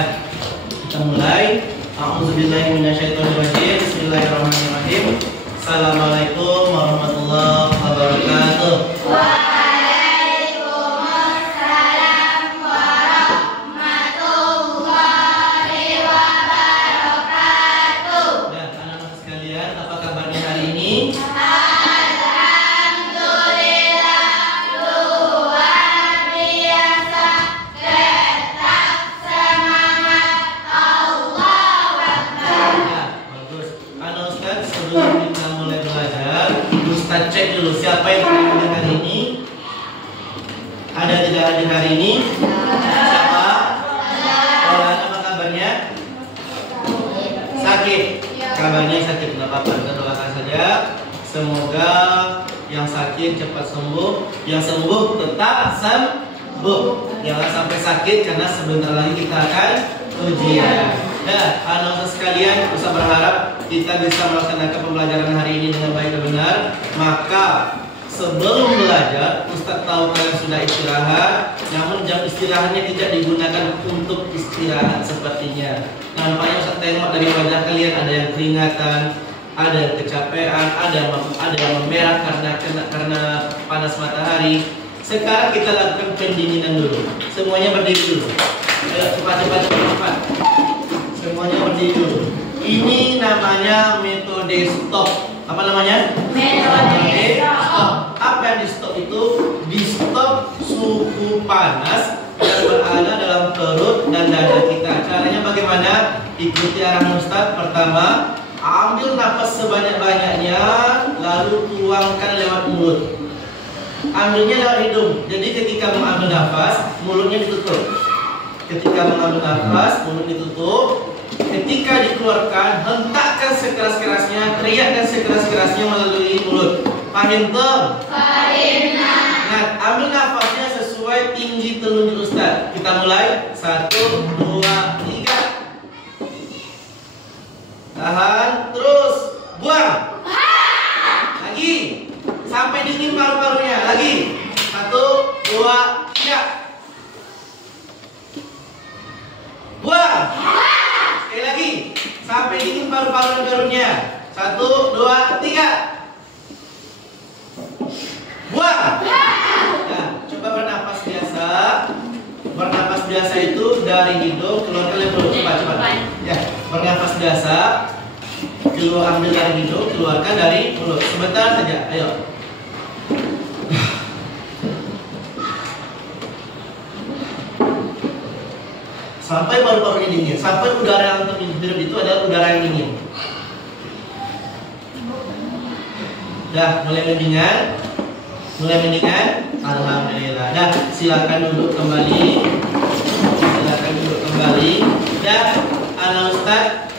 Ya, kita mulai. A'udzubillahi minasyaitonirrajim. Bismillahirrahmanirrahim. Assalamualaikum warahmatullahi wabarakatuh. Waalaikumsalam warahmatullahi wabarakatuh. Ya, anak-anak sekalian, apa kabarnya hari ini? Kita cek dulu siapa yang hadir hari ini. Ada tidak hadir hari ini? Siapa? Orang apa kabarnya? Sakit. Kabarnya sakit, nggak apa-apa. Kita doakan saja. Semoga yang sakit cepat sembuh, yang sembuh tetap sembuh. Jangan sampai sakit karena sebentar lagi kita akan ujian. Ya, anak-anak sekalian, bisa berharap kita bisa melaksanakan pembelajaran hari ini dengan baik dan benar. Maka sebelum belajar, Ustadz tahu kalian sudah istirahat, namun jam istirahatnya tidak digunakan untuk istirahat sepertinya. Nampaknya Ustadz tengok dari wajah kalian ada yang keringatan, ada yang kecapean, ada yang memerah karena panas matahari. Sekarang kita lakukan pendinginan dulu. Semuanya berdiri dulu. Ayo, cepat. Semuanya berdiri dulu. Ini namanya metode stop. Apa namanya? Metode stop. Apa yang di stop itu? Di stop suhu panas yang berada dalam perut dan dada kita. Caranya bagaimana? Ikuti arahan Ustaz. Pertama, ambil nafas sebanyak-banyaknya, lalu tuangkan lewat mulut. Ambilnya lewat hidung. Jadi ketika mengambil nafas, mulutnya ditutup. Ketika mengambil nafas, mulut ditutup. Ketika dikeluarkan, hentakkan sekeras-kerasnya, teriakkan sekeras-kerasnya melalui mulut. Paham tuh? Paham. Nah, ambil nafasnya sesuai tinggi telunjuk Ustaz. Kita mulai. 1, 2, 3. Tahan, terus buang. Lagi. Sampai dingin paru-parunya. Lagi. 1, 2, 3. Buang. Sekali lagi. Sampai dingin paru-paru dan perutnya. 1, 2, 3. Buang. Nah, coba bernapas biasa. Bernapas biasa itu dari hidung keluarkan dari mulut. Cepat. Ya, bernapas biasa. Ambil dari hidung, keluarkan dari mulut. Sebentar saja. Ayo. Sampai paru-parunya dingin, sampai udara yang terhirup itu adalah udara yang dingin. Dah, mulai mendingan. Alhamdulillah. Dah, silakan duduk kembali. Dah, anak Ustaz,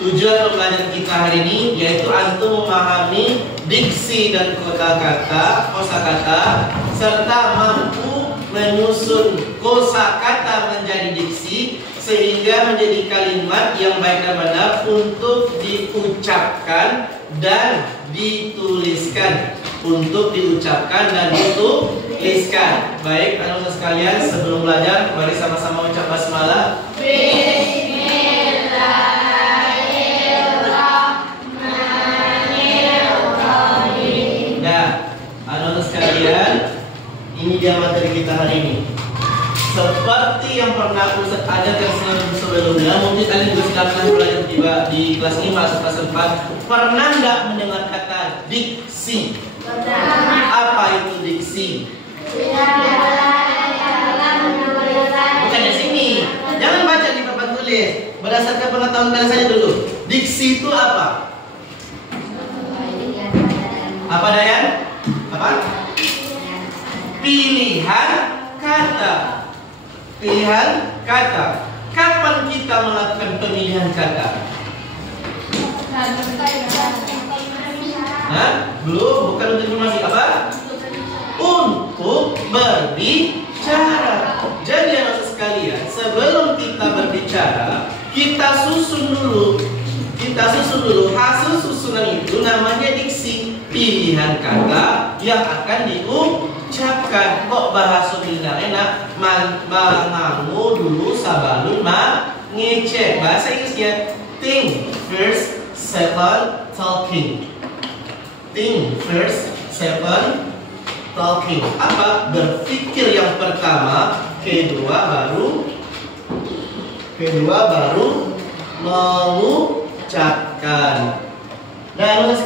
tujuan pembelajaran kita hari ini yaitu antum memahami diksi dan kosakata serta mampu menyusun kosakata menjadi diksi sehingga menjadi kalimat yang baik dan benar untuk diucapkan dan dituliskan. Baik, anak-anak sekalian, sebelum belajar mari sama-sama ucap basmalah. Bismillahirrahmanirrahim. Nah, anak-anak sekalian, ini dia materi kita hari ini. Seperti yang pernah Ustaz ajarkan sebelumnya, mungkin kalian juga sudah pernah belajar di kelas 5 atau kelas 4. Pernah nggak mendengar kata diksi? Apa itu diksi? Bukan di sini. Jangan baca di papan tulis. Berdasarkan pengetahuan kalian saja dulu. Diksi itu apa? Apa Dayan? Apa? Pilihan kata. Kapan kita melakukan pemilihan kata? Belum, bukan untuk informasi. Apa? Untuk berbicara. Jadi anak sekalian, sebelum kita berbicara, kita susun dulu. Hasil susunan itu namanya diksi. Pilihan kata yang akan diucapkan. mengucapkan. Kok bahasa Minang enak? Mangangu dulu sabalun ngecek. Bahasa Inggrisnya think first, second talking. Think first, second talking. Apa? Berpikir yang pertama, kedua baru mengucapkan. Nah, anak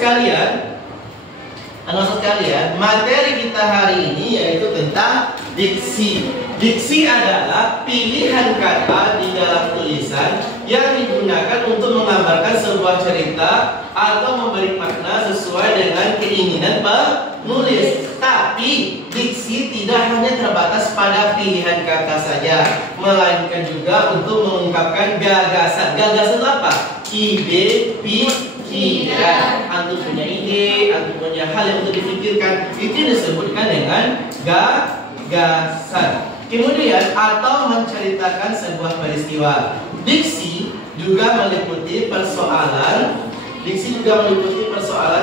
sekalian, materi kita hari ini yaitu tentang diksi. Diksi adalah pilihan kata di dalam tulisan yang digunakan untuk menggambarkan sebuah cerita atau memberi makna sesuai dengan keinginan penulis. Tapi diksi tidak hanya terbatas pada pilihan kata saja, melainkan juga untuk mengungkapkan gagasan. Gagasan itu apa? Ide, pikiran. Antum punya ide, antum punya hal yang untuk dipikirkan, itu disebutkan dengan gagasan. Kemudian atau menceritakan sebuah peristiwa. Diksi juga meliputi persoalan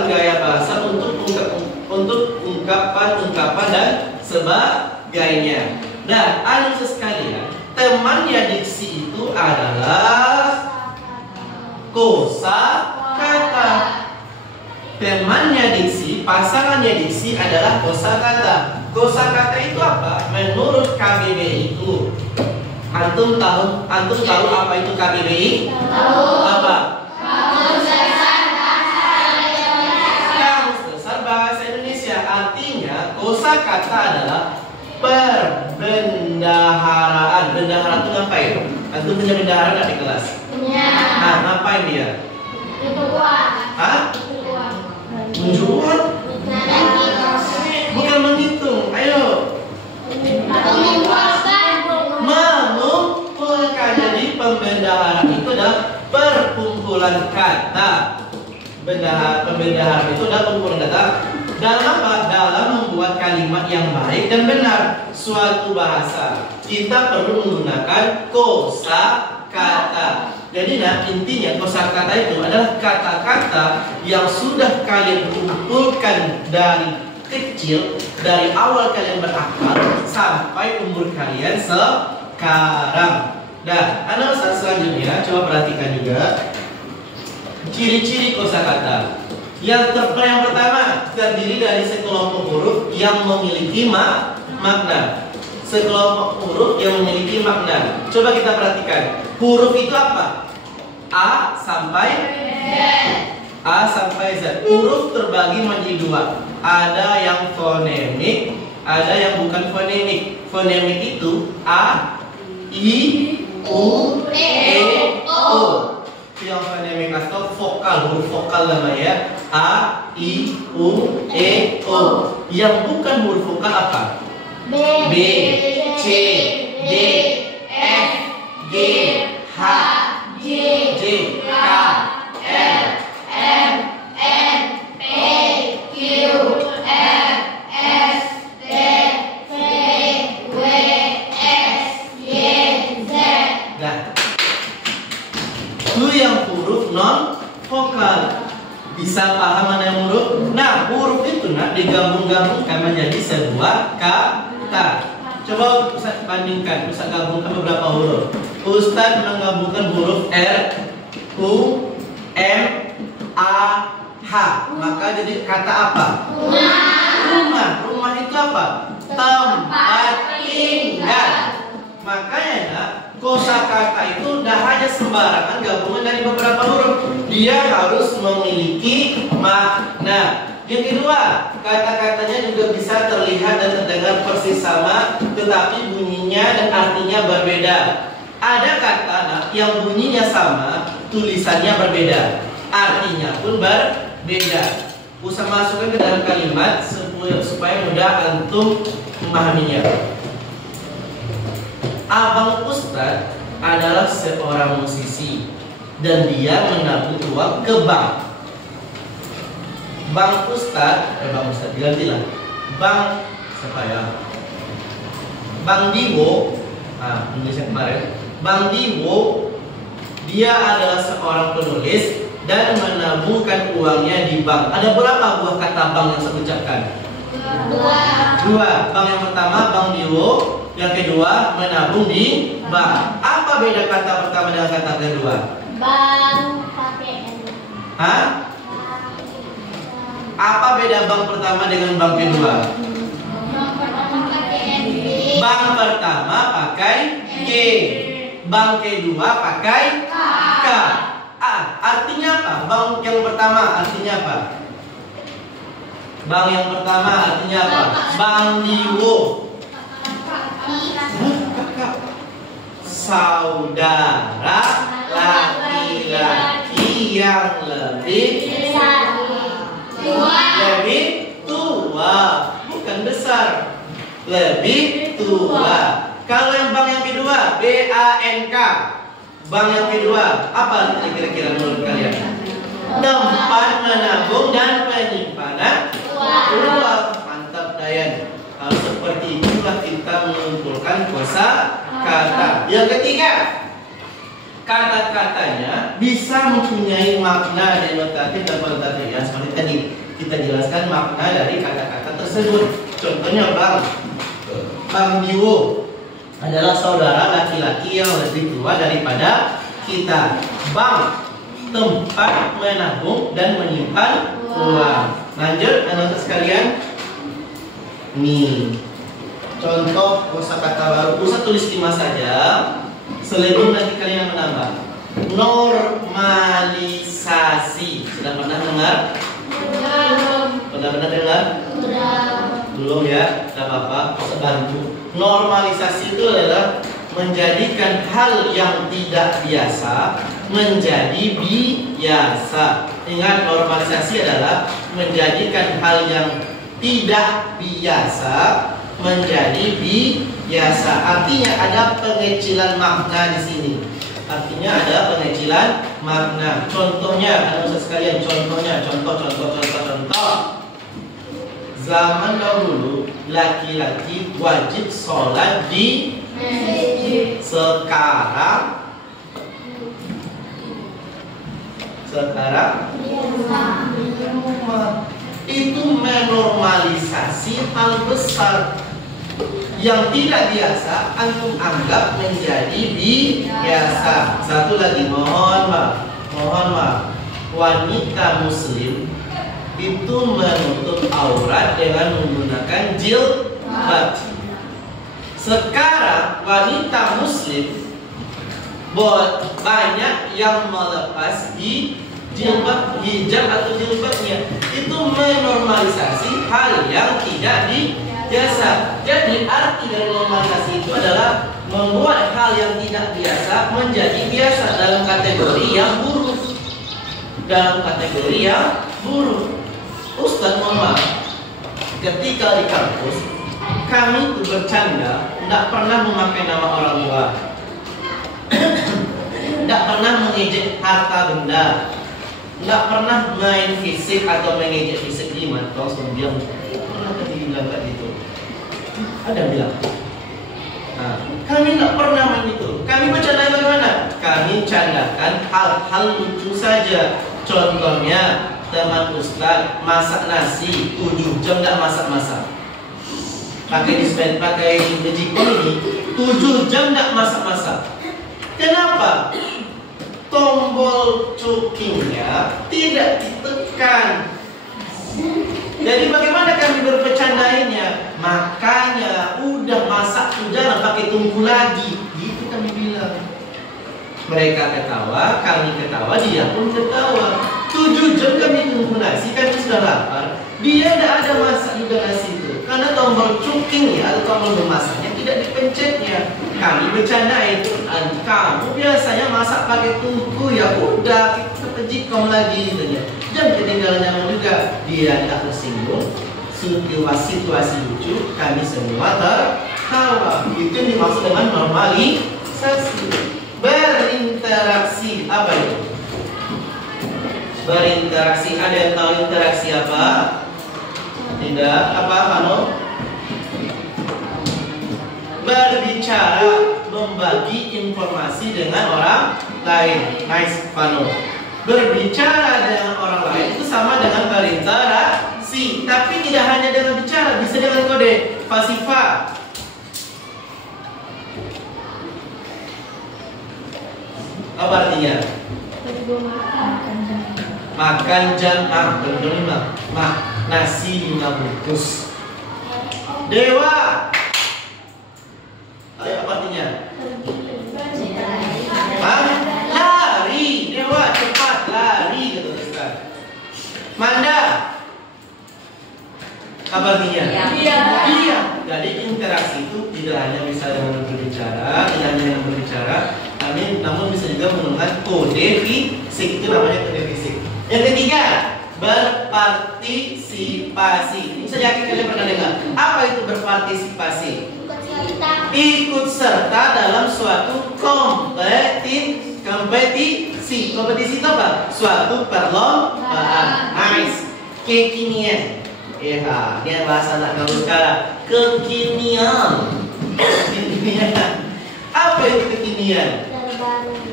gaya bahasa untuk ungkapan dan sebagainya. Dan anak sekalian, temannya diksi itu adalah kosakata. Temannya diksi, pasangannya diksi adalah kosakata. Kosakata itu apa? Menurut KBBI itu, antum tahu apa itu KBBI? Tahu. Apa? Kamus Besar Bahasa Indonesia. Artinya kosakata adalah perbendaharaan. Bendahara itu ngapain? Antum punya bendahara nggak di kelas? Punya. Nah, ngapain dia? Hah? Menjual? Bukan menghitung. Ayo. Mengumpulkan. Jadi pembendahara itu adalah perkumpulan kata. Pembendahara itu adalah perkumpulan kata. Dalam apa? Dalam membuat kalimat yang baik dan benar. Suatu bahasa kita perlu menggunakan kosakata. Jadi intinya kosakata itu adalah kata-kata yang sudah kalian kumpulkan dari kecil, dari awal kalian berakal sampai umur kalian sekarang. Dan anak Ustaz selanjutnya coba perhatikan juga ciri-ciri kosakata. Yang pertama terdiri dari sekelompok huruf yang memiliki makna. Sekelompok huruf yang memiliki makna. Coba kita perhatikan. Huruf itu apa? A sampai Z. Huruf terbagi menjadi dua. Ada yang fonemik, ada yang bukan fonemik. Fonemik itu A, I, U, E, O. Yang fonemik atau vokal, huruf vokal namanya A, I, U, E, O. Yang bukan huruf vokal apa? B, C, D, F, G, H, J, K, L, M, N, P, Q, R, S, T, V, W, X, Y, Z. Nah, itu yang huruf non vokal. Bisa paham mana yang huruf? Nah, huruf itu digabung-gabungkan menjadi sebuah kata. Coba Ustaz bandingkan, Ustaz gabungkan beberapa huruf. Ustaz menggabungkan huruf R, U, M, A, H. Maka jadi kata apa? Rumah. Rumah itu apa? Tempat tinggal. Makanya kosakata itu tidak hanya sembarangan gabungan dari beberapa huruf. Dia harus memiliki makna. Yang kedua, kata-katanya juga bisa terlihat dan terdengar persis sama, tetapi bunyinya dan artinya berbeda. Ada kata yang bunyinya sama, tulisannya berbeda, artinya pun berbeda. Usah masukkan ke dalam kalimat supaya mudah antum memahaminya. Abang Ustadz adalah seorang musisi dan dia menabung uang ke bank. Bang Ustadz digantilah. Bang siapa ya? Bang Diwo, Indonesia kemarin. Bang Diwo, dia adalah seorang penulis dan menabungkan uangnya di bank. Ada berapa buah kata bank yang saya ucapkan? Dua. Bank yang pertama bank Bio, yang kedua menabung di bank. Apa beda kata pertama dengan kata kedua? Bank KTM. Hah? Apa beda bank pertama dengan bank kedua? Bank pertama KTM. Bank pertama pakai G, bank kedua pakai K. Artinya apa? Bank yang pertama artinya apa? Bank yang pertama artinya apa? Bank Bio. Kakak. Saudara laki-laki yang lebih tua, bukan besar, lebih tua. Kalau yang bank yang kedua, BANK, bank yang kedua, apa artinya kira-kira menurut kalian? Tempat menabung dan penyimpanan uang. Mantap Dayan. Kalau seperti itulah kita mengumpulkan kosa kata. Yang ketiga, kata-katanya bisa mempunyai makna denotatif dan kualitatif. Ya, seperti tadi kita jelaskan makna dari kata-kata tersebut. Contohnya Bang Bio adalah saudara laki-laki yang lebih tua daripada kita. Bank, tempat menabung dan menyimpan uang. Lanjut, anak-anak sekalian. Nih, contoh kosakata baru. Usah tulis 5 saja. Selebihnya nanti kalian yang menambah. Normalisasi. Sudah pernah dengar? Pernah dengar? Belum ya? Tidak apa-apa. Usah bantu. Normalisasi itu adalah menjadikan hal yang tidak biasa menjadi biasa. Ingat, normalisasi adalah menjadikan hal yang tidak biasa menjadi biasa. Artinya ada pengecilan makna di sini. Artinya ada pengecilan makna. Contohnya, anak-anak sekalian, contoh. Zaman dahulu laki-laki wajib sholat di sekarang di rumah. Itu menormalisasi hal besar yang tidak biasa antum anggap menjadi biasa. Satu lagi, mohon maaf, wanita muslim itu menutup aurat dengan menggunakan jilbab. Sekarang wanita muslim banyak yang melepas jilbab, hijab atau jilbabnya. Itu menormalisasi hal yang tidak biasa. Jadi arti dari normalisasi itu adalah membuat hal yang tidak biasa menjadi biasa dalam kategori yang buruk. Ustaz, mohon maaf, ketika di kampus kami itu bercanda, tidak pernah memakai nama orang tua, tidak pernah mengejek harta benda, tidak pernah main fisik atau mengejek fisik. Di mantong bilang pernah bilang kayak gitu. Ada yang bilang. Nah, kami tidak pernah main itu. Kami bercanda bagaimana? Kami candakan hal-hal lucu saja. Contohnya, teman Ustaz masak nasi 7 jam tidak masak-masak. Pakai dispen, pakai bejiko ini 7 jam tidak masak-masak. Kenapa? Tombol cookingnya tidak ditekan. Jadi bagaimana kami berpecandainya? Makanya udah masak sudah pakai tunggu lagi. Gitu kami bilang. Mereka ketawa, kami ketawa, dia pun ketawa. 7 jam kami tunggu nasi, kami sudah lapar. Dia tidak ada masak juga nasi itu. Karena tombol cooking ya, atau tombol memasaknya tidak dipencetnya. Kami bercanda itu, kamu biasanya masak pakai tungku, ya udah kita pejikom lagi gitu ya. Dan ketinggalan juga, dia tidak tersinggung. Situasi lucu, kami semua tertawa. Itu yang dimaksud dengan normalisasi. Berinteraksi, apa itu? Berinteraksi, ada yang tahu interaksi apa? Tidak, apa Fano? Berbicara, membagi informasi dengan orang lain. Nice, Fano. Berbicara dengan orang lain itu sama dengan berinteraksi. Tapi tidak hanya dengan bicara, kode pasifa. Apa artinya? Makan jam nasi 5 bungkus. Dewa. Ayo, apa artinya? Hah? Lari. Dewa cepat lari gitu Ustaz. Manda. Apa artinya? Iya. Jadi interaksi itu tidak hanya bisa dengan berbicara, tidak hanya dengan berbicara, namun bisa juga menggunakan kode fisik. Itu namanya kode fisik. Yang ketiga, berpartisipasi. Ini saya yakin kalian pernah dengar. Apa itu berpartisipasi? Ikut serta dalam suatu kompetisi. Kompetisi itu apa? Suatu perlombaan. Nice. Kekinian. Ya, ini bahasa anak gaul sekarang. Kekinian. Apa itu kekinian?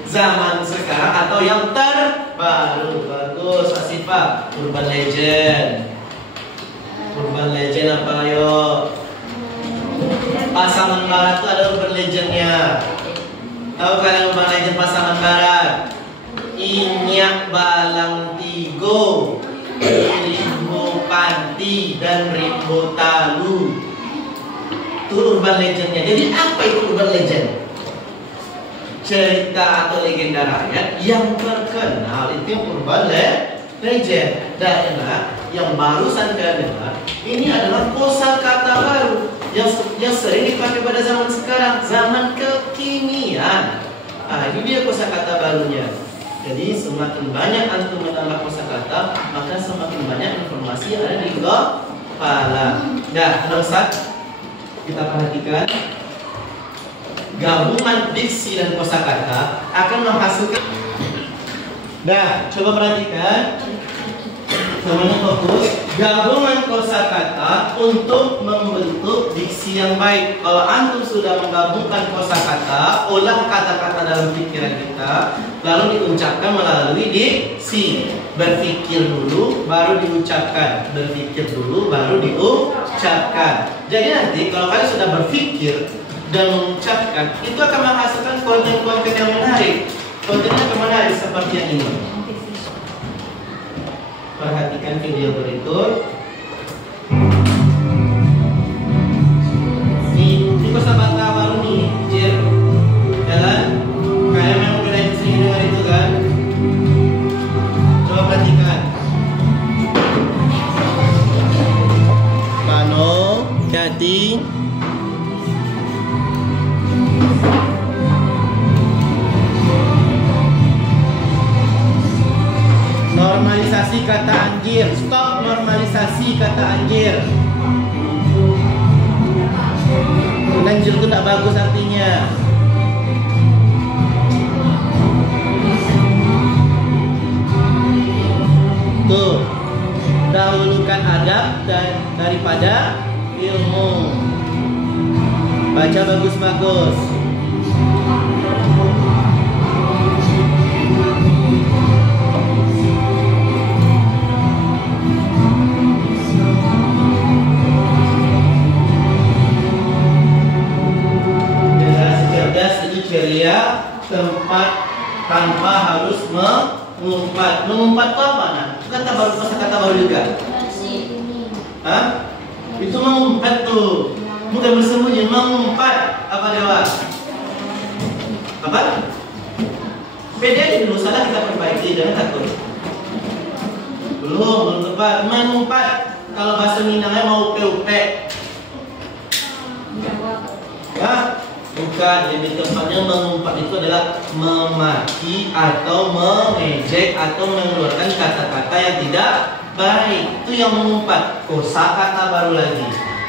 Zaman sekarang atau yang terbaru. Bagus, Asifa. Urban Legend. Urban Legend apa yo? Pasangan barat itu ada Urban Legendnya. Tahu kalian Urban Legend pasangan barat? Inyak Balang Tigo, Rimbo Panti dan Rimbo Talu. Itu Urban Legendnya. Jadi apa itu Urban Legend? Cerita atau legenda rakyat yang terkenal itu yang Urban Legend. Dan yang barusan kalian dengar ini adalah kosakata baru yang sering dipakai pada zaman sekarang, zaman kekinian. Nah, ini dia kosakata barunya. Jadi semakin banyak antum menambah kosakata, maka semakin banyak informasi yang ada di kepala. Nah, terus kita perhatikan gabungan diksi dan kosakata akan menghasilkan. Nah, coba perhatikan, semuanya fokus. Gabungan kosakata untuk membentuk diksi yang baik. Kalau antum sudah menggabungkan kosakata, olah kata-kata dalam pikiran kita, lalu diucapkan melalui diksi. Berpikir dulu, baru diucapkan. Berpikir dulu, baru diucapkan. Jadi nanti kalau kalian sudah berpikir dan mengucapkan, itu akan menghasilkan konten-konten yang menarik. Kontennya akan menarik seperti yang ini. Perhatikan video berikut. Ini kosakata baru nih, Jir. Ya kan? Kalian memang udah sering dengar itu kan? Coba perhatikan. Mano, Kati. Normalisasi kata anjir. Stop normalisasi kata anjir. Anjir itu tidak bagus artinya. Tuh, dahulukan adab daripada ilmu. Baca bagus-bagus. Ceria tempat tanpa harus mengumpat. Mengumpat itu apa? Nah, kata baru, kata baru juga. Hah? Itu mengumpat tuh. Bukan bersembunyi, mengumpat. Apa Dewa? Apa? Beda aja dulu, salah kita perbaiki, jangan takut. Belum tepat. Mengumpat. Kalau bahasa Minangnya mau upe-upe. Hah? Bukan, lebih tepatnya mengumpat itu adalah memaki atau mengejek atau mengeluarkan kata-kata yang tidak baik. Itu yang mengumpat. Kosakata baru lagi.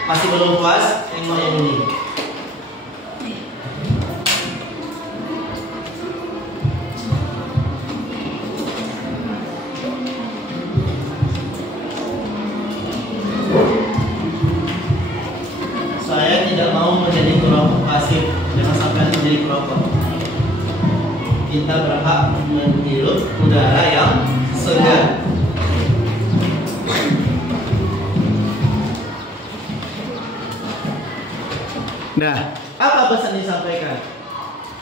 Masih belum puas? Tengok yang ini. Saya tidak mau menjadi perokok pasif. Jangan sampai menjadi perokok. Kita berhak menghirup udara yang segar. Nah, apa pesan yang disampaikan?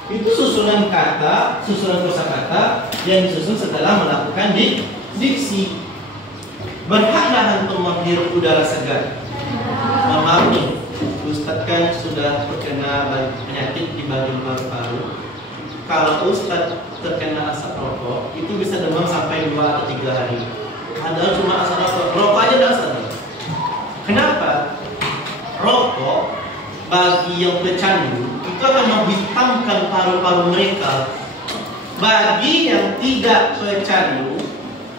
Itu susunan kata, susunan kosakata yang disusun setelah melakukan diksi. Berhaklah antum menghirup udara segar. Maaf nih, Ustadz kan sudah terkena penyakit di bagian paru-paru. Kalau Ustadz terkena asap rokok, itu bisa demam sampai 2 atau 3 hari. Padahal cuma asap rokok aja dah Ustadz. Kenapa? Rokok bagi yang pecandu itu akan menghitamkan paru-paru mereka. Bagi yang tidak pecandu,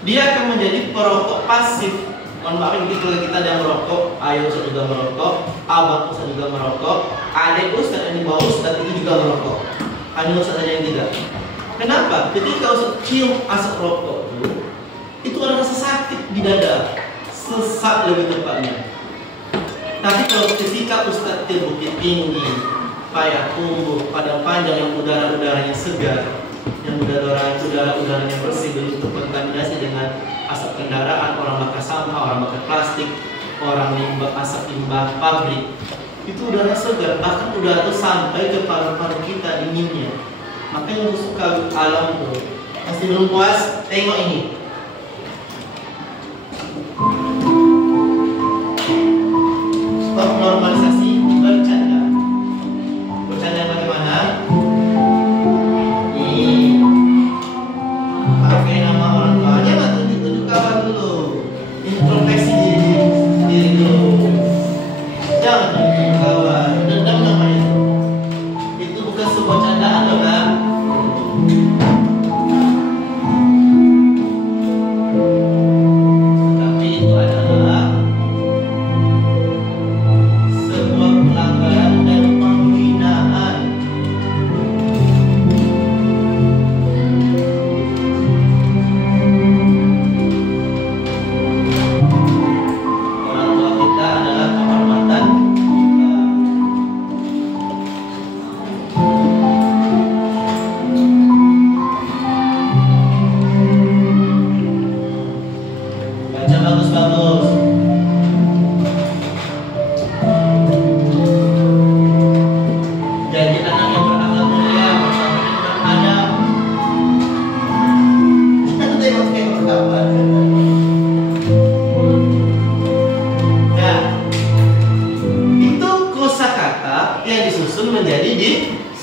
dia akan menjadi perokok pasif. Mohon maaf ini kalau kita ada merokok, ayah Ustaz juga merokok, abang Ustaz juga merokok, adik Ustaz yang di bawah Ustaz itu juga merokok. Hanya Ustaz saja yang tidak. Kenapa? Ketika Ustaz cium asap rokok itu ada rasa sakit di dada, sesak lebih tepatnya. Tapi kalau ketika Ustaz terbukit tinggi, payah tumbuh, padang panjang yang udara-udaranya segar, yang udara-udaranya bersih, belum terkontaminasi dengan asap kendaraan, orang bakar sampah, orang bakar plastik, orang asap limbah pabrik, itu udara segar, bahkan udara itu sampai ke paru-paru kita dinginnya. Makanya yang suka alam tuh, pasti belum puas, tengok ini. Stop normalisasi bercanda. Bercanda bagaimana? Nih, pakai nama orang tuanya lah, tunjuk kawan dulu. Introspeksi diri dulu. Jangan tunjuk kawan, dendam namanya. Itu bukan sebuah candaan loh kan? Tapi itu adalah sebuah pelanggaran dan penghinaan. Orang tua kita adalah kehormatan kita. Baca bagus-bagus. Jadi anak yang berakhlak mulia bersama dengan beradab. Tengok kawan. Nah, itu kosakata yang disusun menjadi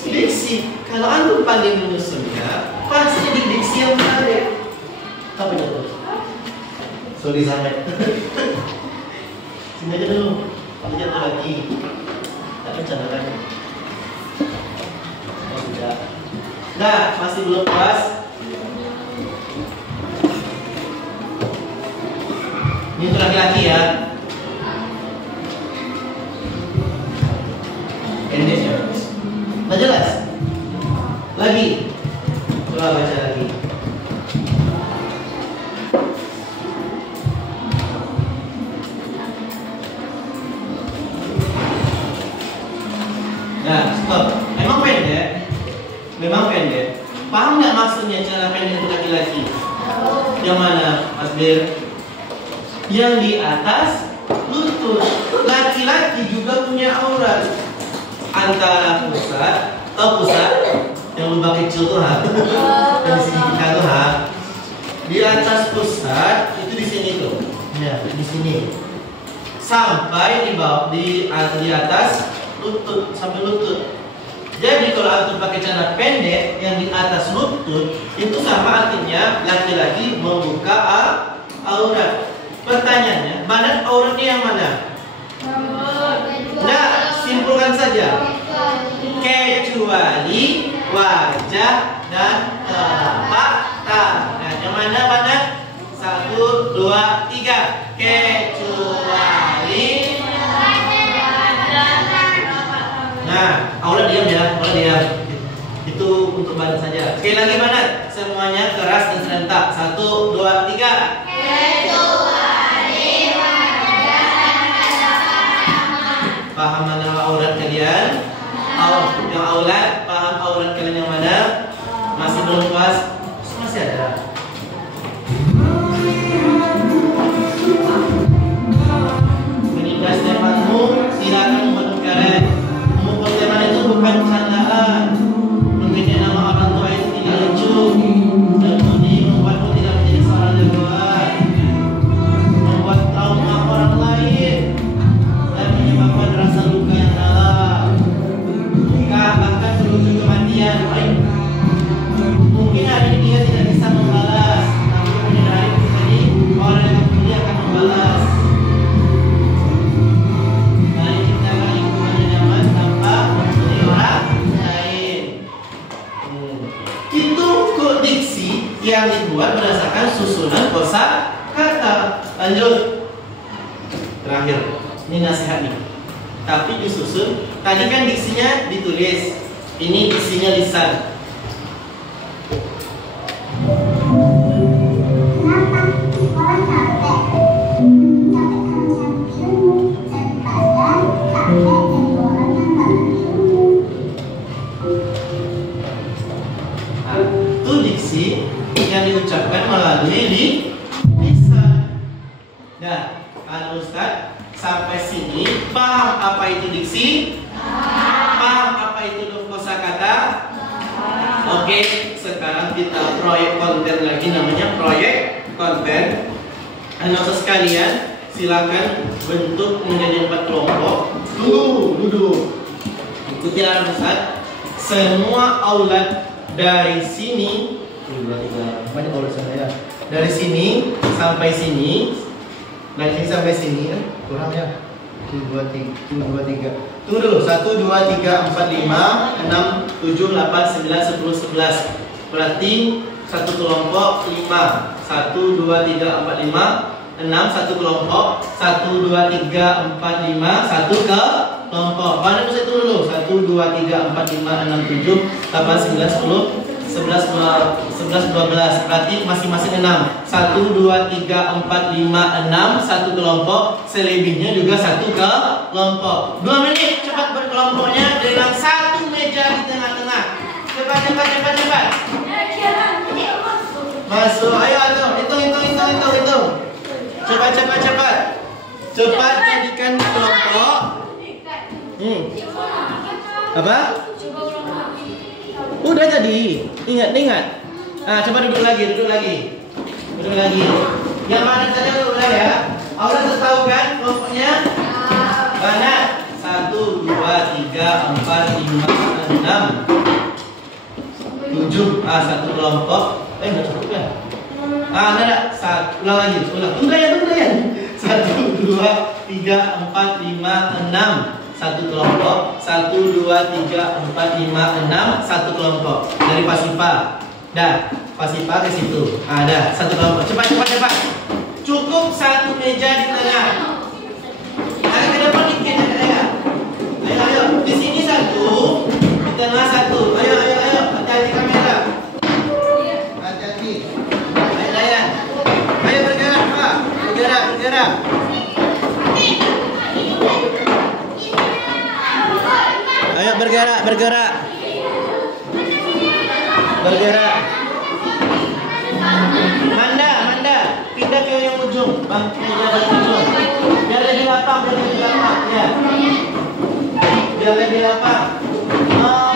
diksi. Kalau antum pandai menyusunnya, pasti di diksi yang menarik. Apa itu? Sorry sampai. Sini aja dulu. Nanti jatuh lagi. Tak bercanda lagi. Oh, sudah. Nah, masih belum puas. Ini untuk laki-laki ya. Endek ya. Nah jelas. Lagi. Coba baca lagi. Nah, stop. Memang pendek. Memang pendek. Paham nggak maksudnya cara pendek untuk laki-laki? Yang mana, Mas Bir? Yang di atas lutut. Laki-laki juga punya aurat. Antara pusat, atau pusat yang lubang kecil tuh ha. Dan sini kita tuh ha. Di atas pusat itu di sini tuh. Ya, di sini. Sampai di bawah di atas lutut, sampai lutut. Jadi kalau antum pakai celana pendek yang di atas lutut itu sama artinya laki-laki membuka aurat. Pertanyaannya, mana auratnya yang mana? Nah, simpulkan saja. Kecuali wajah dan telapak tangan. Yang mana mana? 1, 2, 3. Kecuali. Nah, aurat diam ya, aurat diam. Itu untuk badan saja. Sekali lagi badan, semuanya keras dan serentak. 1, 2, 3. Paham mana aurat kalian? Yang aurat, paham aurat kalian yang mana? Masih belum puas? Masih ada. Menindas temanmu, silakan membantu kalian. dibuat berdasarkan susunan kosakata. Lanjut. Terakhir. Ini nasihat nih. Tapi disusun. Tadi kan diksinya ditulis. Ini diksinya lisan. Itu diksi yang diucapkan melalui lisan. Nah, kalau Ustaz sampai sini paham apa itu diksi? Paham apa itu kosakata? Oke, sekarang kita proyek konten lagi, namanya proyek konten. Anak-anak sekalian, silakan bentuk menjadi 4 kelompok. Duduk. Ikuti arahan Ustaz. Semua aulad dari sini, banyak aulad saya. Dari sini sampai sini, dari sini sampai sini, kurang ya. 1, 2, 3. Tunggu dulu. 1, 2, 3, 4, 5, 6, 7, 8, 9, 10, 11. Berarti satu kelompok 5. 1, 2, 3, 4, 5, 6, satu kelompok. 1, 2, 3, 4, 5, satu kelompok. Mana bisa itu dulu? 1, 2, 3, 4, 5, 6, 7, 8, 9, 10, 11, 12. Berarti masing-masing 6. 1, 2, 3, 4, 5, 6 satu kelompok. Selebihnya juga satu kelompok. 2 menit cepat berkelompoknya dengan satu meja di tengah-tengah. Cepat. Masuk. Ayo hitung. Cepat. Cepat jadikan kelompok. Apa? Udah jadi. Ingat. Nah, coba duduk lagi. Yang mana saja udah ya? Aura tahu kan kelompoknya? Banyak. 1, 2, 3, 4, 5, 6, 7. Satu kelompok. Enggak cukup ya? Ada. Ulang lagi. Tunggu ya. 1, 2, 3, 4, 5, 6. Satu kelompok. 1, 2, 3, 4, 5, 6 satu kelompok. Dari Pasipa. Dah, Pasipa ke situ. Dah, satu kelompok. Cepat. Cukup satu meja di tengah. Ayo ke depan dikit ya. Ayo. Di sini satu, di tengah satu. Ayo. Hati-hati kamera. Hati-hati. Ayo Dayan. Ayo bergerak, Pak. Bergerak. Ayo bergerak. Manda, pindah ke yang ujung. Bang, pindah ke ujung. Biar lebih lapang. Ya. Biar lebih lapang.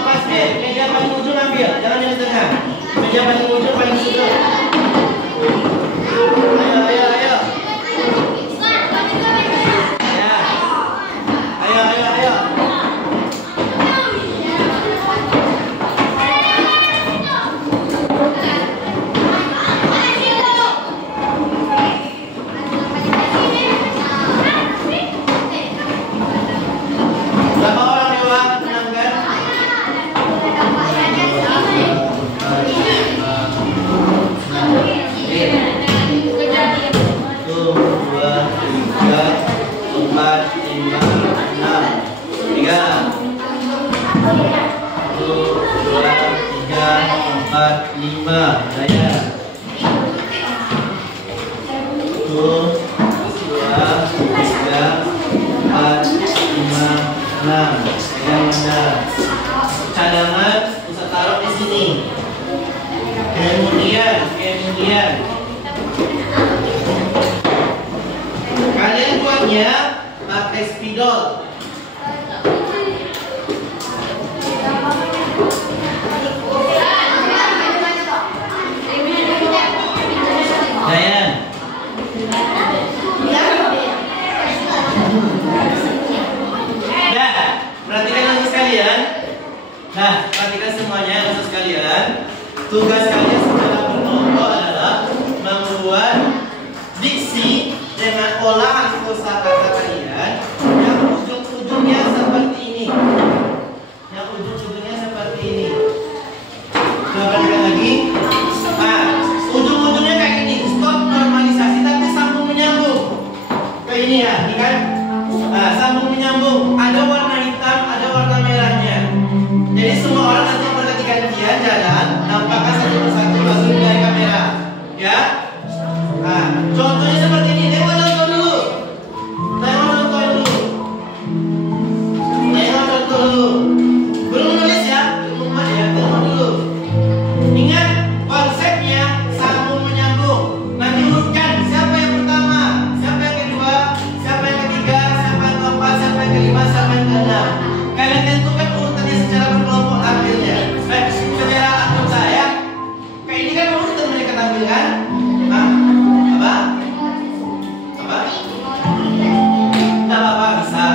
Pasti meja paling ujung ambil, jangan yang di tengah. Meja paling ujung paling sudut. Ayo. Ya. Ayo. Berapa orang dewa menangkan? 5. Daya. 1, 2, 3, 4, 5, 6. Yang ada cadangan bisa taruh di sini. Kemudian kalian buatnya pakai spidol. Dayan. Perhatikan anak sekalian. Perhatikan semuanya anak sekalian. Tugas kalian secara berkelompok adalah membuat diksi dengan olahan kosakata kalian yang ujung-ujungnya seperti ini. Coba perhatikan lagi. Ujung-ujung ini ya, ini kan sambung menyambung. Ada warna hitam, ada warna merahnya. Jadi semua orang nanti pada gantian jalan, nampakkan satu persatu langsung dari kamera, ya. Nah, contohnya seperti ini. Tengok contoh dulu. Tengok contoh dulu. Tengok contoh dulu. Belum menulis ya, belum ya. Tengok dulu. Ingat konsepnya sambung menyambung. Nanti urutkan siapa yang pertama, siapa yang kedua, siapa yang ketiga, siapa yang keempat, siapa yang kelima, siapa yang keenam. Kalian tentukan urutannya secara berkelompok tampilnya. Secara akun saya, kayak ini kan urutan mereka tampilkan. Nah, apa? Apa? Tidak apa-apa, bisa.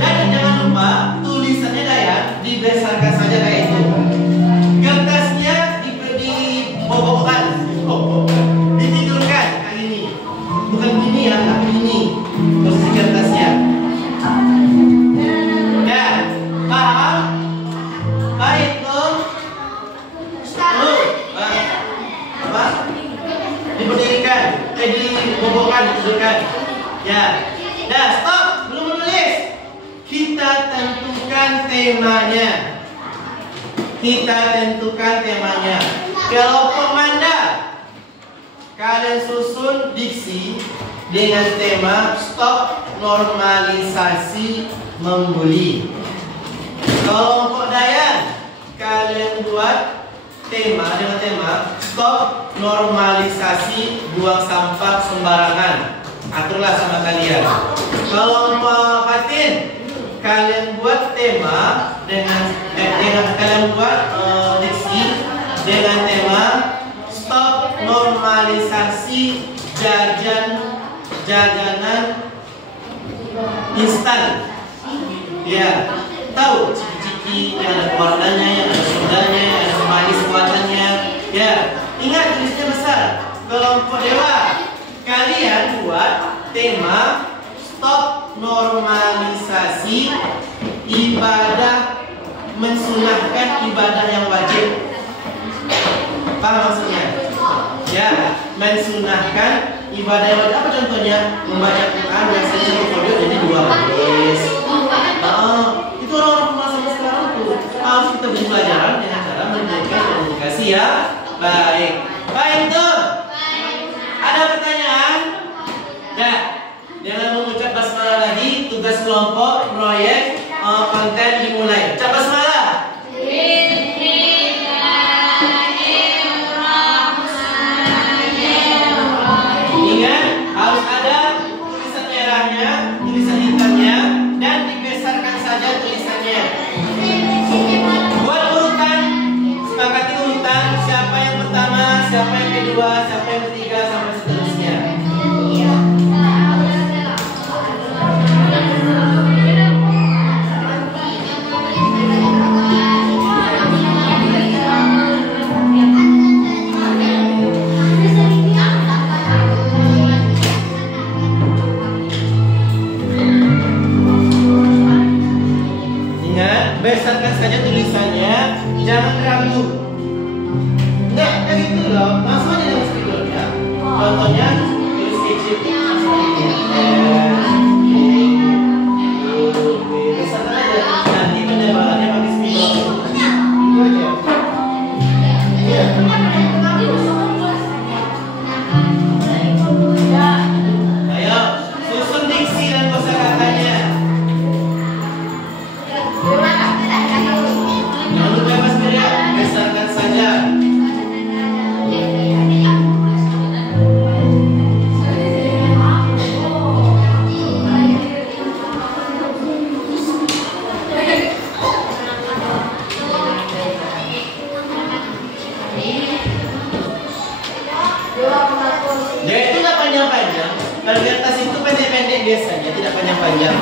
Dan jangan lupa tulisannya Dayan dibesarkan saja kayak itu. Kertasnya dibobokkan, ditidurkan kayak ini. Bukan gini ya, tapi ini posisi kertasnya. Ya, paham? Baik dong. Apa? Diberdirikan, dibobokkan, ditidurkan. Ya, dah stop, belum menulis. Kita tentukan temanya. Kelompok Manda, kalian susun diksi dengan tema stop normalisasi membuli. Kelompok Dayan, kalian buat tema dengan tema stop normalisasi buang sampah sembarangan. Aturlah sama kalian. Kelompok Fatin, kalian buat tema dengan kalian buat diksi dengan tema stop normalisasi jajanan instan. Ya, tahu ciki-ciki yang ada warnanya, yang ada sodanya, yang ada manis buatannya. Ya, ingat tulisnya besar. Kelompok Dewa, kalian buat tema stop normalisasi ibadah, mensunahkan ibadah yang wajib. Paham maksudnya? Ya, mensunahkan ibadah yang wajib. Apa contohnya? Membaca Quran biasanya satu folio jadi 2 baris. Itu orang-orang pembahasan sekarang tuh harus kita beri pelajaran dengan cara menjaga komunikasi ya. Baik tuh. Ada pertanyaan? Ya, jangan mengucap basmalah lagi. Tugas kelompok proyek konten dimulai. Ucap basmalah. Ingat, harus ada tulisan merahnya, tulisan hitamnya, dan dibesarkan saja tulisannya. Buat urutan, sepakati urutan. Siapa yang pertama, siapa yang kedua, siapa yang ketiga, sampai seterusnya. Besarkan saja tulisannya, jangan ragu. Enggak, kayak gitu loh. Langsung aja dengan skripturnya. Contohnya tulis kecil seperti ini. Besarkan aja. Nanti penyebarannya pakai spidol. Itu aja. Iya. Ayo, susun diksi dan kosakatanya. Besarkan saja. Dia itu nggak panjang-panjang. Kalau di atas itu pendek-pendek biasanya, tidak panjang-panjang.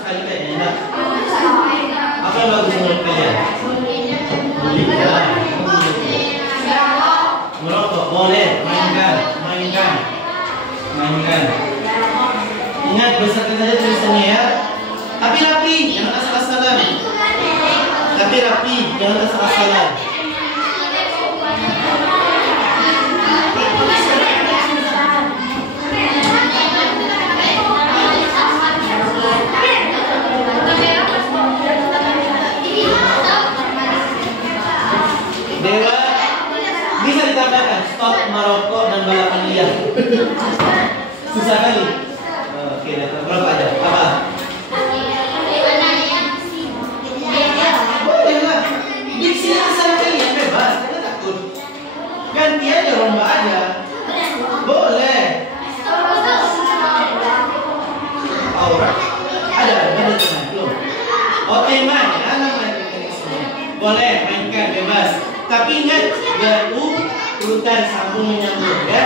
Sekali kayaknya. rapi, jangan asal-asalan. Tapi rapi, jangan asal-asalan. Dewa, bisa ditambahkan stop merokok dan balapan liar. Susah kali. Oke, berapa aja? Apa? Boleh lah. Diksinya asal kalian bebas, jangan takut. Ganti aja lomba aja. Boleh. Aura. Ada belum? Oh, temanya namanya mekanisme. Boleh mainkan bebas. Tapi ingat, berurutan sambung menyambung ya.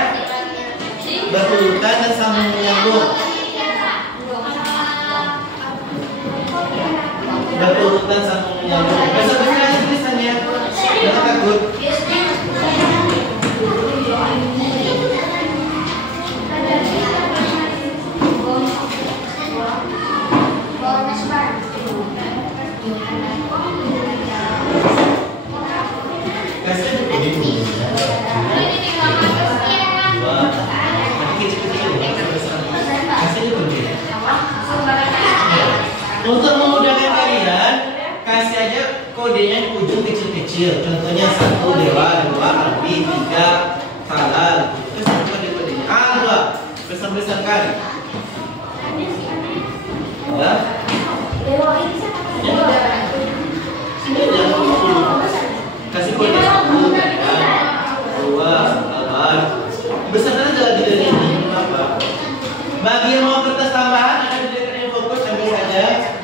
Berurutan dan sambung menyambung. Berurutan sambung menyambung. Besok-besok aja tulisannya. Jangan takut. Untuk memudahkan kalian, kasih aja kodenya di ujung kecil-kecil. Contohnya 1 Dewa, 2 Albi, 3 Halal. Terus kode-kodenya A2 besar-besar kali. Ya. Kasih kode 1 Dewa, 2 Halal. Besar aja lagi dari ini. Apa? Bagi yang mau kertas tambahan ada di dekat info code, ambil saja.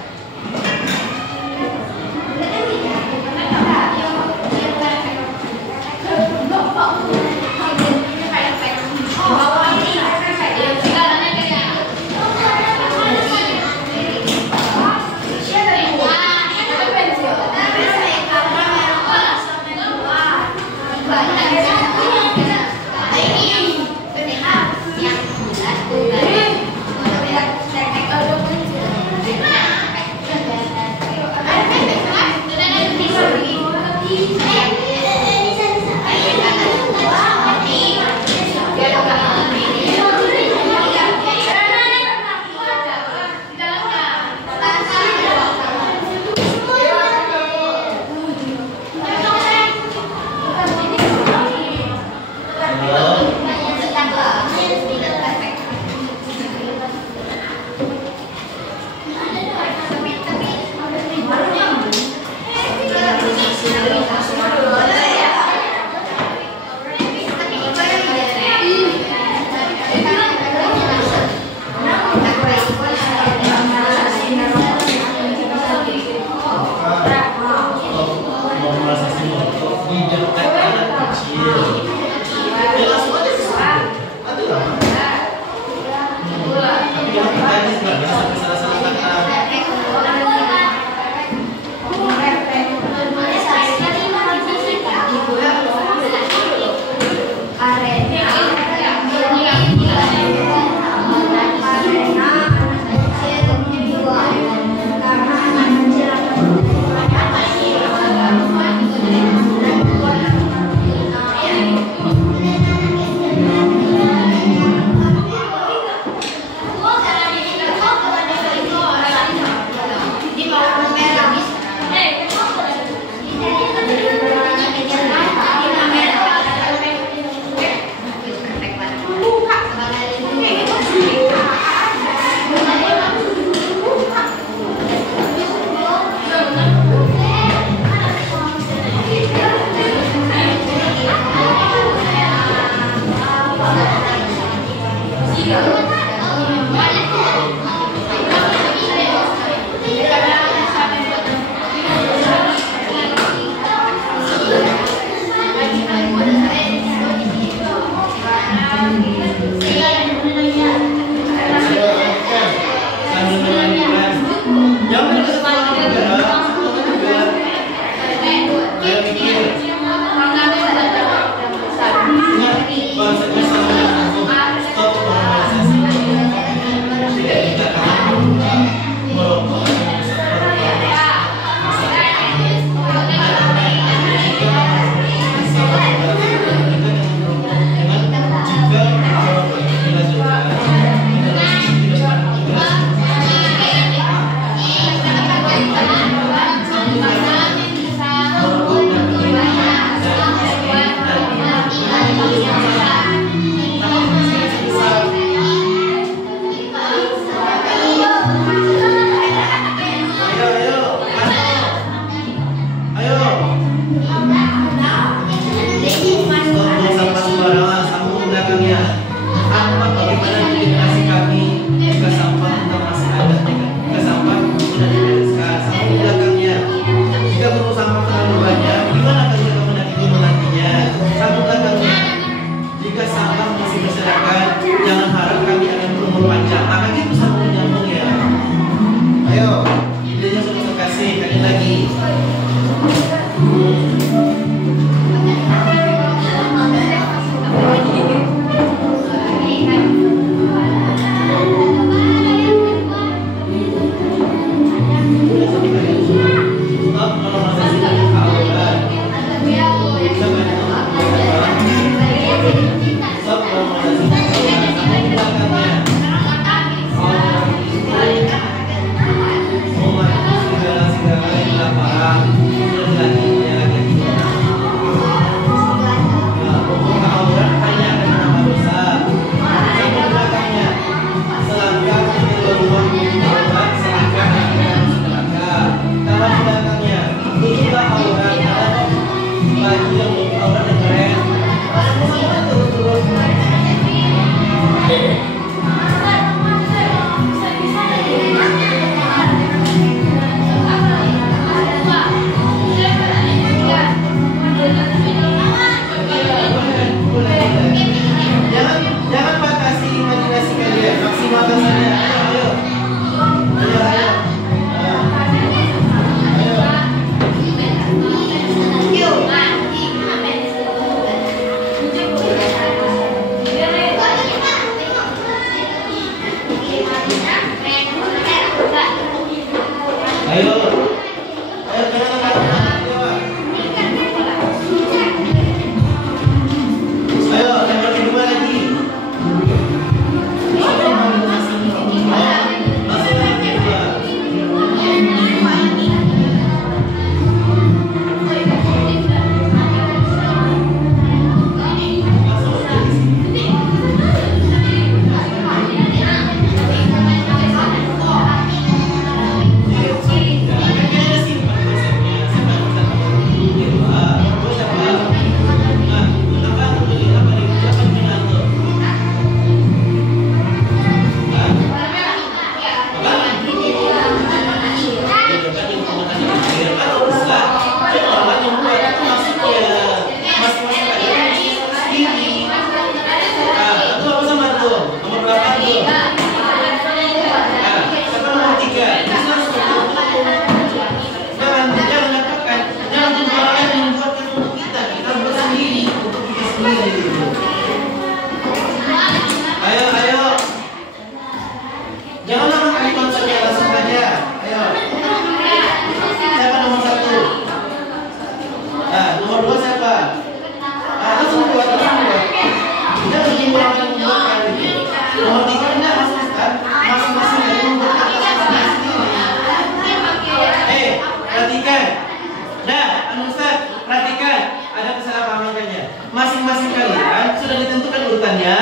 Masing-masing kalian sudah ditentukan urutannya,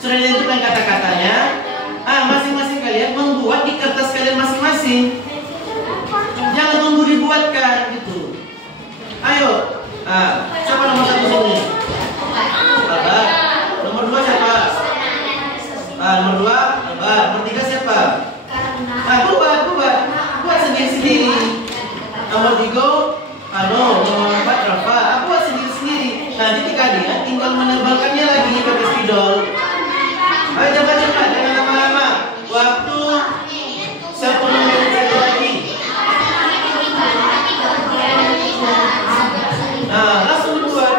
sudah ditentukan kata-katanya. Masing-masing kalian membuat di kertas kalian masing-masing. Jangan tunggu dibuatkan gitu. Ayo. Siapa nomor 1 sini? Sabar. Nomor 2 siapa? Nomor 2, sabar. Nomor 3 siapa? Buat sendiri-sendiri. Nomor 3, nomor 4 Rafa. Buat sendiri-sendiri. Nanti kalian tinggal menebalkannya lagi pakai spidol. Ayo cepat-cepat, jangan lama-lama. Waktu 10 menit saja lagi. Langsung dibuat.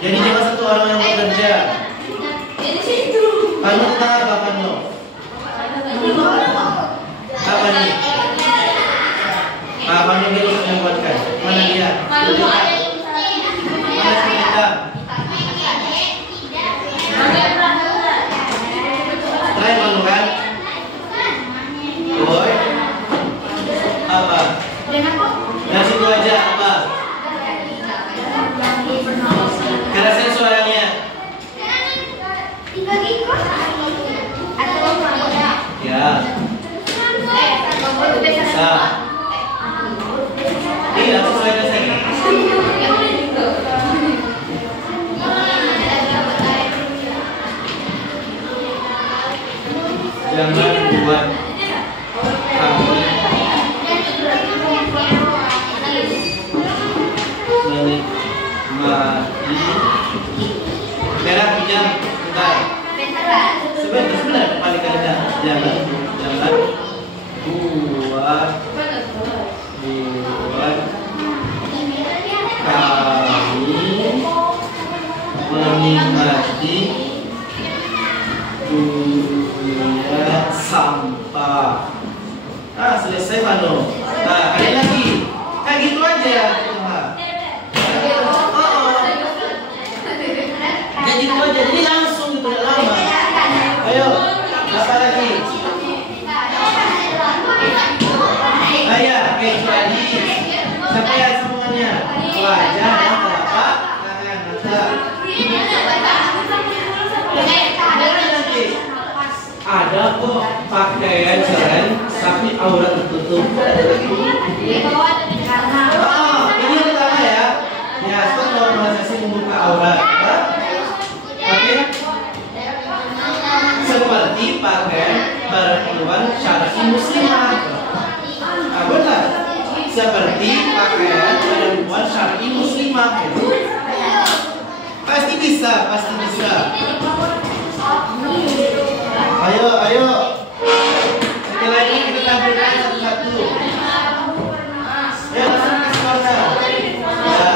Jadi cuma satu orang yang bekerja. Kamu tentang apa kamu? Apa nih? Kamu belum yang buatkan. Mana dia? Mana kita? Try malu kan? Boy. Apa? Dan situ aja apa? Kerasin suaranya. Ya. Bisa. Iya, sesuai dengan saya. Jangan buat kamu menikmati. Merah pinjam bentar. Sebentar paling kada. Jangan buat kami menikmati dunia sampah. Ah, selesai Mano. Nah, kali lagi. Kayak gitu aja. Kayak gitu aja. Jadi langsung gitu, tidak lama. Ayo, apa lagi? Ayo, oke, jadi sampai ya semuanya. Wajah, telapak, tangan, mata. Ada kok pakaian keren tapi aurat tertutup. Oh, ini yang pertama ya. Ya, itu normalisasi membuka aurat. Oke. Seperti pakaian perempuan syar'i muslimah. Benar. Seperti pakaian perempuan syar'i muslimah. Pasti bisa, pasti bisa. Ayo. Setelah ini kita tampilkan satu-satu. Ayo langsung ke sekolah. Ya.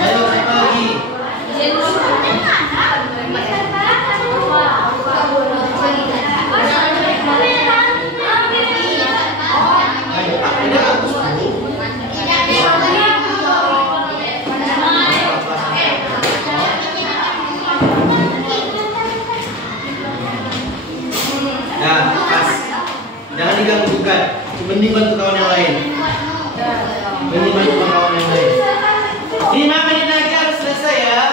Ayo siapa lagi? Nah, pas. Jangan diganggukan. Mending bantu kawan yang lain. Mending bantu kawan yang lain. 5 menit lagi harus selesai ya.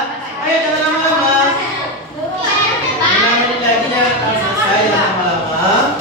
Ayo jangan lama-lama. 5 menit lagi jangan harus selesai, jangan lama-lama.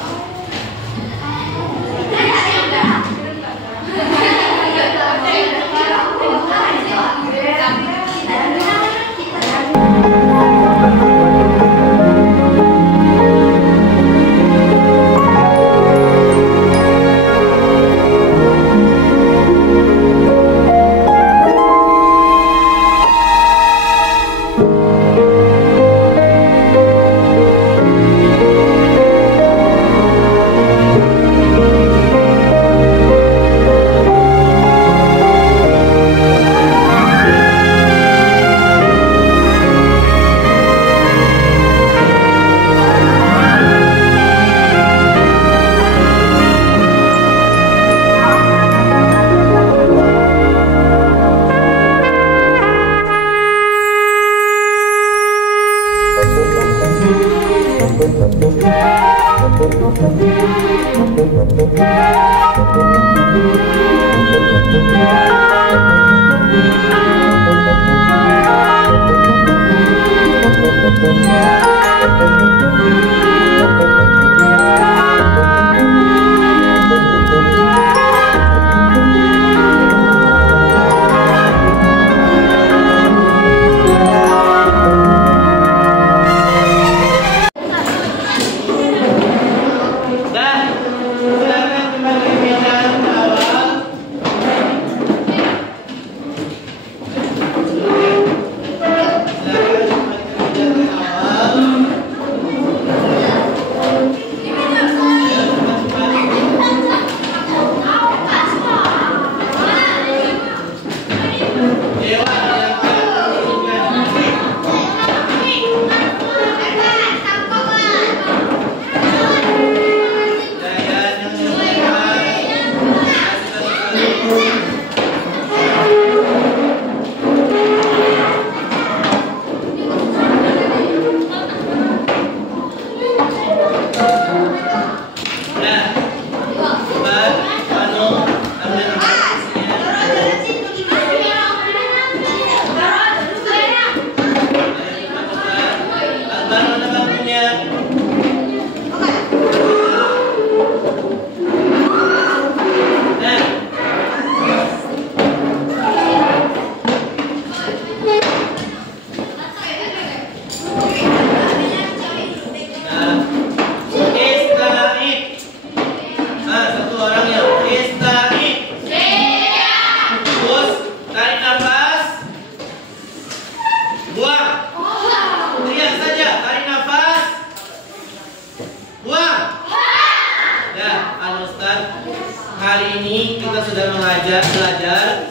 belajar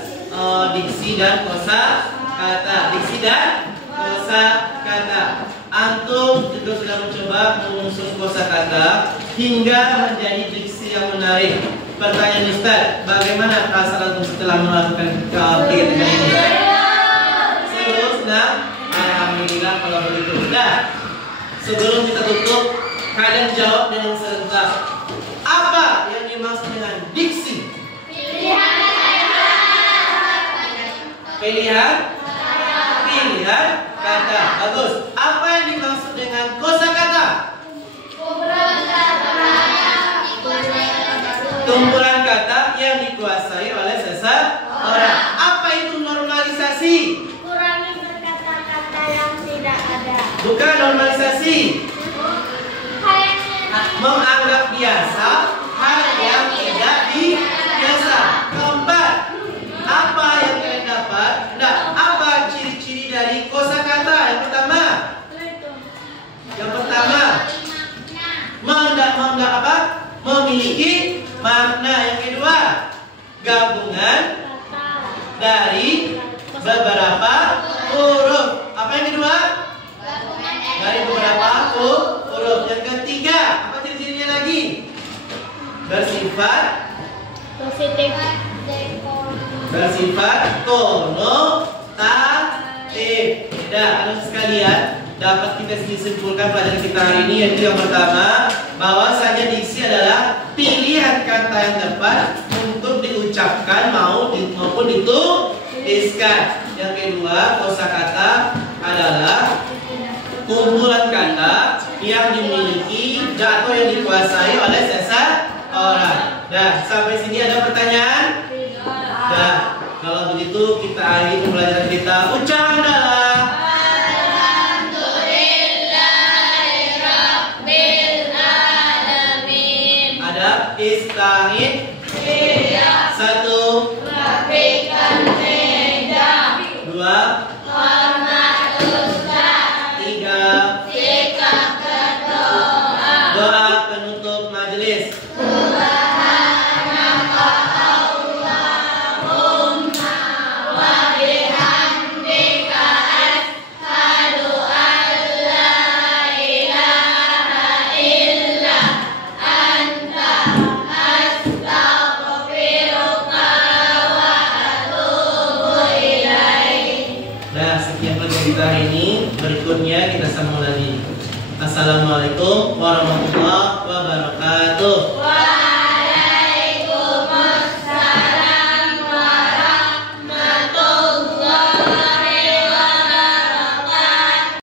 diksi dan kosakata. Diksi dan kosakata. Antum juga sudah mencoba menyusun kosakata hingga menjadi diksi yang menarik. Pertanyaan Ustaz, bagaimana perasaan antum setelah melakukan kegiatan ini? Seru, senang? Alhamdulillah kalau begitu. Nah, sebelum kita tutup, kalian jawab dengan serentak. Apa yang dimaksud dengan diksi? Pilihan kata. Bagus. Apa yang dimaksud dengan kosakata? Kumpulan kata yang dikuasai oleh seseorang. Apa itu normalisasi? Kurangi berkata-kata yang tidak ada. Bukan normalisasi. Menganggap biasa hal yang tidak biasa. Keempat, apa yang kalian dapat? Nah, apa ciri-ciri dari kosakata? Yang pertama, memiliki makna. Yang kedua, gabungan dari beberapa huruf. Apa yang kedua? Dari beberapa huruf. Yang ketiga, apa ciri-cirinya lagi? Bersifat Positif. konotatif. Nah, anak sekalian, dapat kita simpulkan pelajaran kita hari ini, yaitu yang pertama, bahwasanya diksi adalah pilihan kata yang tepat untuk diucapkan maupun dituliskan. Yang kedua, kosakata adalah kumpulan kata yang dimiliki atau yang dikuasai oleh seseorang. Nah, sampai sini ada pertanyaan? Nah, kalau begitu kita akhiri pembelajaran kita. Ucapan adalah Alhamdulillahirabbil alamin. ada istahid. Satu. Rapikan meja. Dua. Hormat ustaz. Tiga. Sikap berdoa. Doa penutup majelis. Subhanaka Allahumma wa bihamdika asyhadu an la ilaha illa anta astaghfiruka wa atubu ilaik. Nah, sekian pelajaran kita hari ini. Berikutnya kita sambung lagi. Assalamualaikum warahmatullahi wabarakatuh.